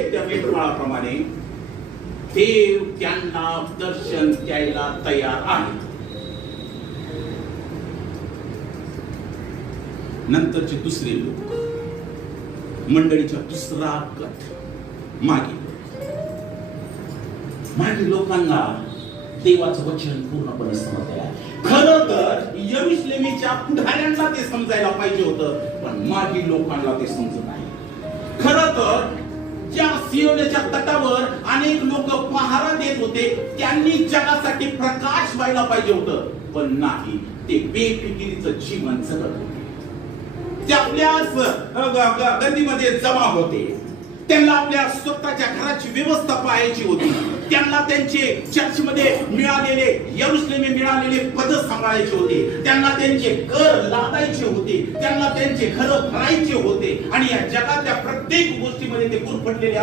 त्या मेघमाळाप्रमाणे देव त्यांना दर्शन द्यायला तयार आहे. नंतरचे दुसरे लोक, मंडळीचा दुसरा गट, मागे लोकांना देवाचं वचन पूर्णपणे समजले आहे. खरं तर यरुशलेमीच्या पुढाऱ्यांना ते समजायला पाहिजे होतं, पण मागे लोकांना ते समजत नाही. खरं तर ज्या सियोनाच्या तटावर अनेक लोक पहारा देत होते, त्यांनी जगासाठी प्रकाश व्हायला पाहिजे होतं, पण नाही. ते बेफिकिरीचं जीवन जगत होते. ते आपल्याच गर्दीमध्ये जमा होते. त्यांना आपल्या स्वतःच्या घराची व्यवस्था पाहायची होती. त्यांना त्यांचे चर्चमध्ये मिळालेले, यरुशलेमी मिळालेले पद सांभाळायचे होते. त्यांना त्यांचे कर लादायचे होते. त्यांना त्यांचे घर भरायचे होते. आणि या जगातल्या प्रत्येक गोष्टीमध्ये ते गुरफटलेले